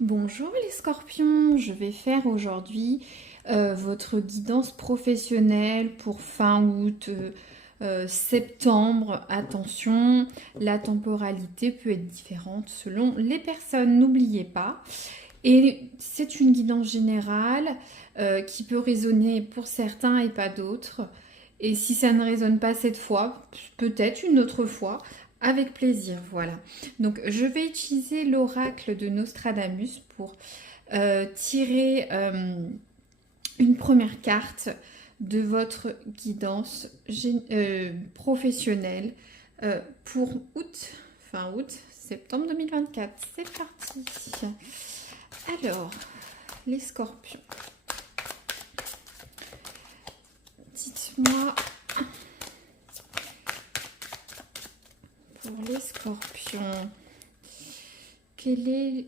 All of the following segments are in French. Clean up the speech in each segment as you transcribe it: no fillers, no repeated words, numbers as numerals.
Bonjour les scorpions, je vais faire aujourd'hui votre guidance professionnelle pour fin août, septembre. Attention, la temporalité peut être différente selon les personnes, n'oubliez pas. Et c'est une guidance générale qui peut résonner pour certains et pas d'autres. Et si ça ne résonne pas cette fois, peut-être une autre fois, avec plaisir, voilà. Donc je vais utiliser l'oracle de Nostradamus pour tirer une première carte de votre guidance professionnelle pour août, fin août, septembre 2024. C'est parti. Alors, les scorpions, dites-moi pour les scorpions, quel est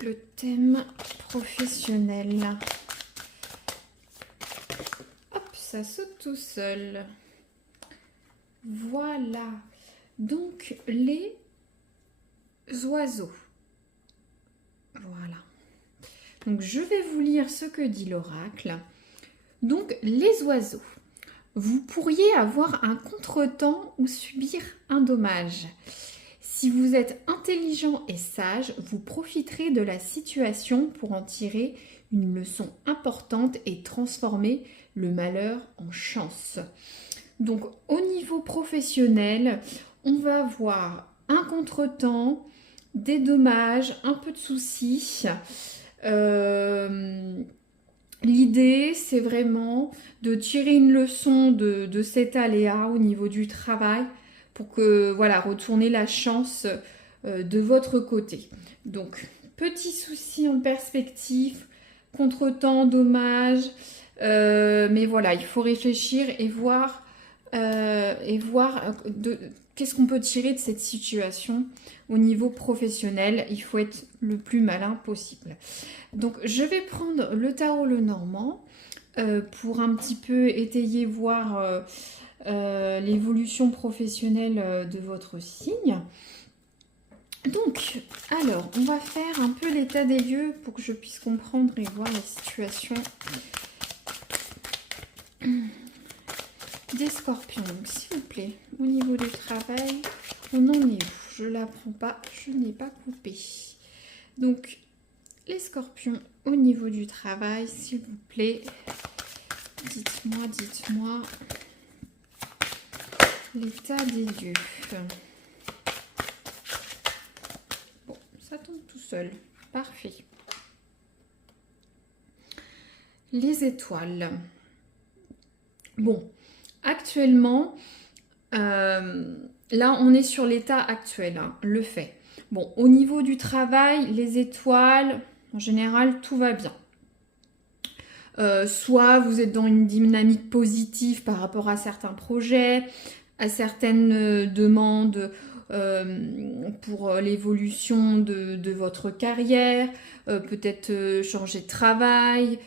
le thème professionnel? Hop, ça saute tout seul. Voilà. Donc, les oiseaux. Voilà. Donc, je vais vous lire ce que dit l'oracle. Donc, les oiseaux. Vous pourriez avoir un contretemps ou subir un dommage. Si vous êtes intelligent et sage, vous profiterez de la situation pour en tirer une leçon importante et transformer le malheur en chance. Donc au niveau professionnel, on va avoir un contretemps, des dommages, un peu de soucis. L'idée, c'est vraiment de tirer une leçon de cet aléa au niveau du travail pour que, voilà, retourner la chance de votre côté. Donc, petit souci en perspective, contretemps, dommage, mais voilà, il faut réfléchir et voir qu'est-ce qu'on peut tirer de cette situation au niveau professionnel. Il faut être le plus malin possible. Donc je vais prendre le tarot Lenormand pour un petit peu étayer, voir l'évolution professionnelle de votre signe. Donc, alors, on va faire un peu l'état des lieux pour que je puisse comprendre et voir la situation des scorpions. Donc, s'il vous plaît, au niveau du travail, on en est où? Je la prends pas, je n'ai pas coupé. Donc, les scorpions, au niveau du travail, s'il vous plaît, dites-moi l'état des lieux. Bon, ça tombe tout seul. Parfait. Les étoiles. Bon, actuellement, là, on est sur l'état actuel, hein, le fait. Bon, au niveau du travail, les étoiles, en général, tout va bien. Soit vous êtes dans une dynamique positive par rapport à certains projets, à certaines demandes pour l'évolution de votre carrière, peut-être changer de travail.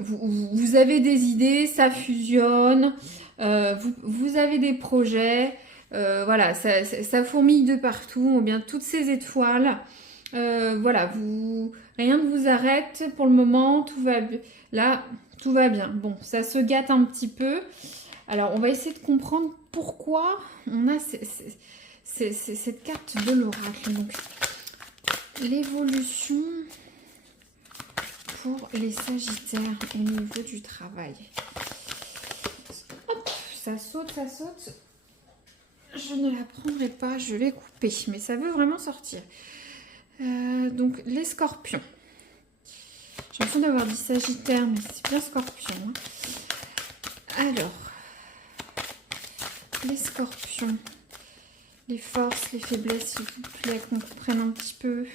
Vous avez des idées, ça fusionne, vous avez des projets, voilà, ça fourmille de partout, ou bien toutes ces étoiles. Voilà, rien ne vous arrête pour le moment, tout va là, tout va bien. Bon, ça se gâte un petit peu. Alors, on va essayer de comprendre pourquoi on a cette carte de l'oracle. Donc, l'évolution pour les sagittaires au niveau du travail. Hop, ça saute, ça saute. Je ne la prendrai pas, je vais couper, mais ça veut vraiment sortir. Donc, les scorpions. J'ai l'impression d'avoir dit sagittaire, mais c'est bien scorpion. Hein. Alors, les scorpions, les forces, les faiblesses, s'il vous plaît, qu'on comprenne un petit peu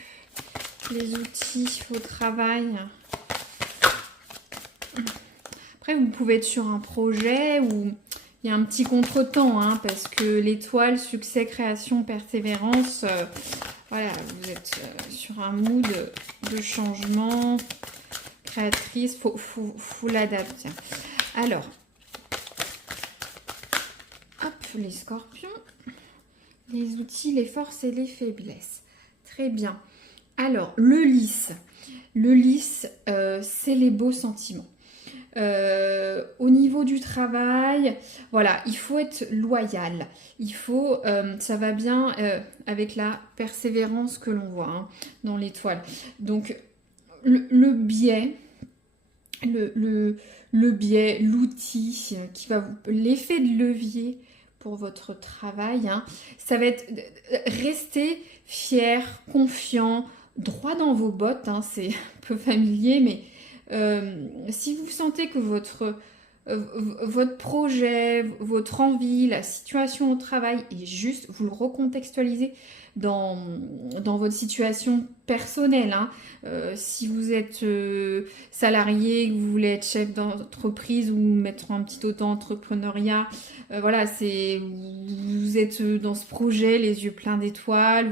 les outils au travail. Après, vous pouvez être sur un projet où il y a un petit contretemps, hein, parce que l'étoile, succès, création, persévérance, voilà, vous êtes sur un mood de changement, créatrice, faut l'adapter. Alors, hop, les scorpions. les outils, les forces et les faiblesses. Très bien. Alors, le lys. Le lys, c'est les beaux sentiments. Au niveau du travail, voilà, il faut être loyal. Il faut, ça va bien avec la persévérance que l'on voit hein, dans l'étoile. Donc, le biais, le biais, l'outil qui va vous, l'effet de levier pour votre travail, hein, ça va être rester fier, confiant, droit dans vos bottes, hein, c'est un peu familier, mais si vous sentez que votre projet, votre envie, la situation au travail est juste, vous le recontextualisez dans votre situation personnelle. Hein. Si vous êtes salarié, que vous voulez être chef d'entreprise ou mettre un petit auto-entrepreneuriat, voilà, vous êtes dans ce projet, les yeux pleins d'étoiles,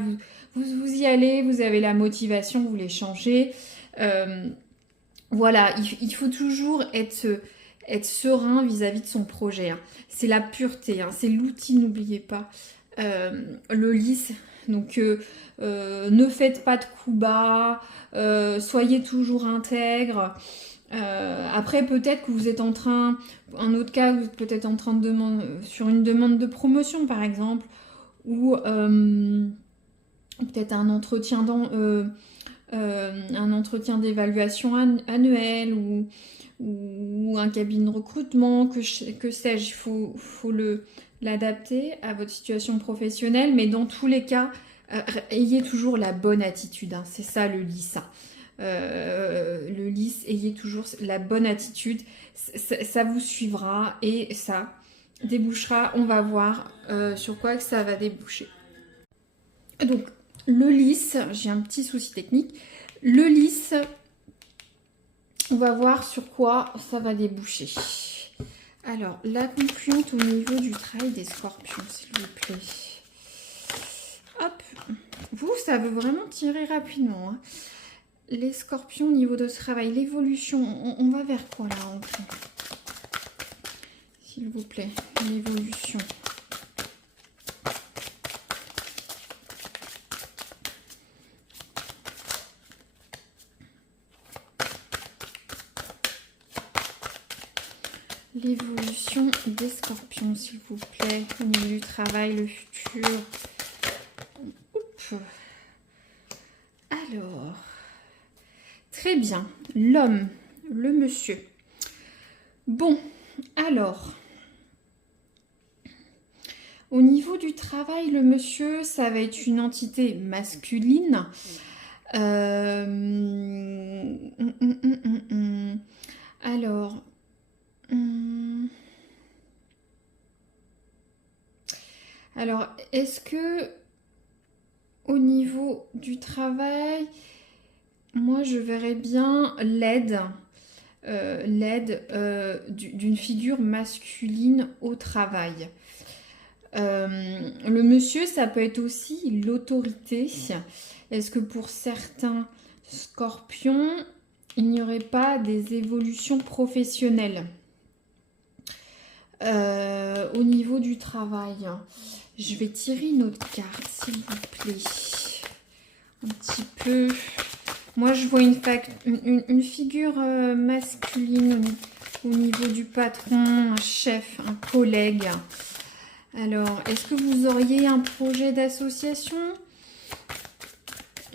vous y allez, vous avez la motivation, vous voulez changer. Voilà, il faut toujours être serein vis-à-vis de son projet. Hein. C'est la pureté, hein. C'est l'outil, n'oubliez pas. Le lys, donc ne faites pas de coups bas, soyez toujours intègre. Après, peut-être que vous êtes en train, un autre cas, vous êtes peut-être en train de demander, sur une demande de promotion par exemple, ou peut-être un entretien d'évaluation annuel ou un cabinet de recrutement, que sais-je, il faut l'adapter à votre situation professionnelle, mais dans tous les cas, ayez toujours la bonne attitude, hein, c'est ça le lys. Hein. Le lys, ayez toujours la bonne attitude, ça vous suivra et ça débouchera, on va voir sur quoi que ça va déboucher. Donc, le lys, j'ai un petit souci technique. Le lys, on va voir sur quoi ça va déboucher. Alors, la concluante au niveau du travail des scorpions, s'il vous plaît. Hop, vous, ça veut vraiment tirer rapidement. Hein. Les scorpions au niveau de ce travail, l'évolution, on va vers quoi là en fait? S'il vous plaît, l'évolution. L'évolution des scorpions, s'il vous plaît, au niveau du travail, le futur. Oups. Alors, très bien, l'homme, le monsieur. Bon, alors, au niveau du travail, le monsieur, ça va être une entité masculine. Alors, est-ce que au niveau du travail, moi je verrais bien l'aide d'une figure masculine au travail. Le monsieur, ça peut être aussi l'autorité. Est-ce que pour certains scorpions, il n'y aurait pas des évolutions professionnelles au niveau du travail? Je vais tirer une autre carte, s'il vous plaît. Un petit peu. Moi, je vois une figure masculine au niveau du patron, un chef, un collègue. Alors, est-ce que vous auriez un projet d'association?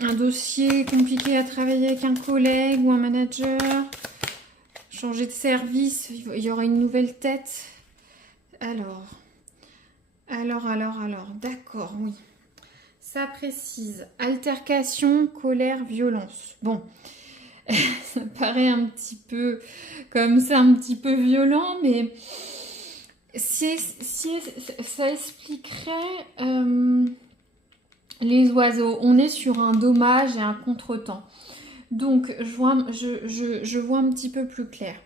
Un dossier compliqué à travailler avec un collègue ou un manager? Changer de service, il y aura une nouvelle tête. Alors, d'accord, oui. Ça précise. Altercation, colère, violence. Bon, ça paraît un petit peu comme ça, un petit peu violent, mais si ça expliquerait les oiseaux. On est sur un dommage et un contretemps. Donc, je vois un petit peu plus clair.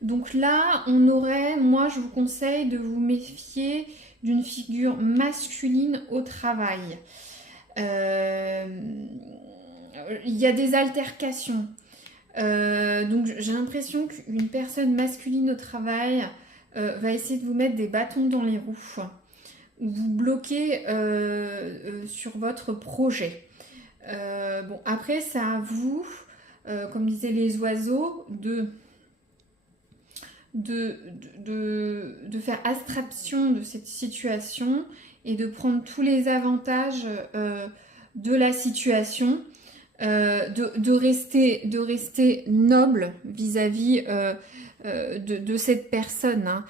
Donc là, moi je vous conseille de vous méfier d'une figure masculine au travail. Il y a des altercations. Donc j'ai l'impression qu'une personne masculine au travail va essayer de vous mettre des bâtons dans les roues. vous bloquez sur votre projet. Bon, après, c'est à vous, comme disaient les oiseaux, de faire abstraction de cette situation et de prendre tous les avantages de la situation, de rester noble vis-à-vis de cette personne. Hein.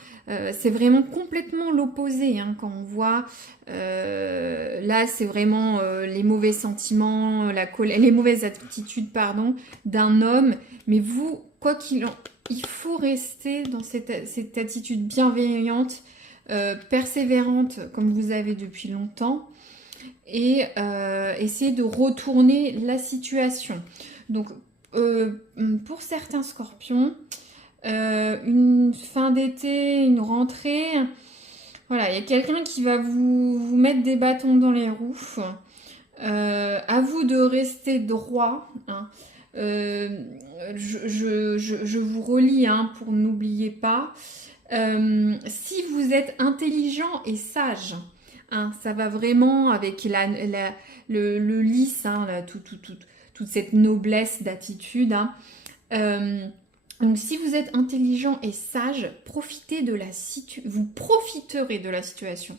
C'est vraiment complètement l'opposé hein, quand on voit là c'est vraiment les mauvais sentiments, la colère, les mauvaises attitudes pardon, d'un homme, mais vous, quoi qu'il en... Il faut rester dans cette attitude bienveillante, persévérante comme vous avez depuis longtemps et essayer de retourner la situation. Donc pour certains scorpions, une fin d'été, une rentrée, voilà, il y a quelqu'un qui va vous mettre des bâtons dans les roues. À vous de rester droit. Hein. Je vous relis hein, pour n'oubliez pas. Si vous êtes intelligent et sage, hein, ça va vraiment avec le lisse, hein, toute cette noblesse d'attitude. Hein. Donc si vous êtes intelligent et sage, vous profiterez de la situation.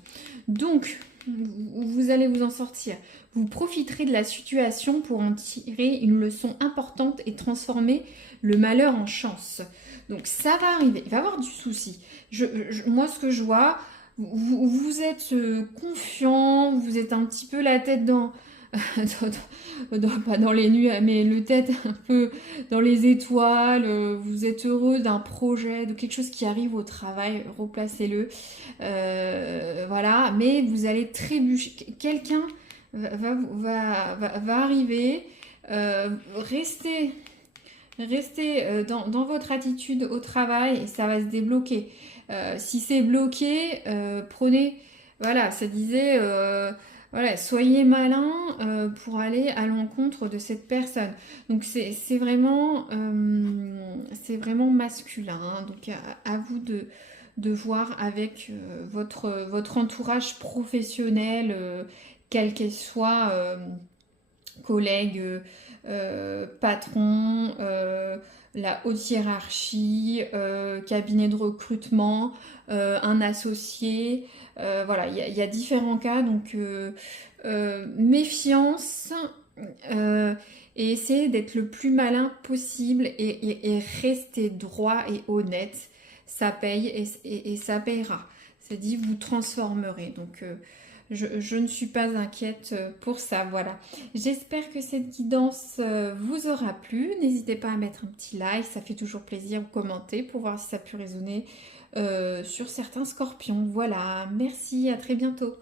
Donc vous allez vous en sortir. Vous profiterez de la situation pour en tirer une leçon importante et transformer le malheur en chance. Donc ça va arriver, il va y avoir du souci. Moi ce que je vois, vous êtes confiant, vous êtes un petit peu la tête pas dans les nuits, mais le tête un peu dans les étoiles, vous êtes heureux d'un projet, de quelque chose qui arrive au travail, replacez-le. Voilà, mais vous allez trébucher. Quelqu'un va arriver, restez dans votre attitude au travail et ça va se débloquer. Si c'est bloqué, prenez, voilà, ça disait, voilà, soyez malin pour aller à l'encontre de cette personne. Donc c'est vraiment masculin. Hein. Donc à vous de voir avec votre entourage professionnel, quel qu'il soit, collègue, patron, la haute hiérarchie, cabinet de recrutement, un associé. Voilà, il y a différents cas, donc méfiance et essayez d'être le plus malin possible et rester droit et honnête. Ça paye et ça payera. C'est dit, vous transformerez. Donc, je ne suis pas inquiète pour ça, voilà. J'espère que cette guidance vous aura plu. N'hésitez pas à mettre un petit like, ça fait toujours plaisir, ou commenter pour voir si ça a pu résonner sur certains scorpions. Voilà, merci, à très bientôt.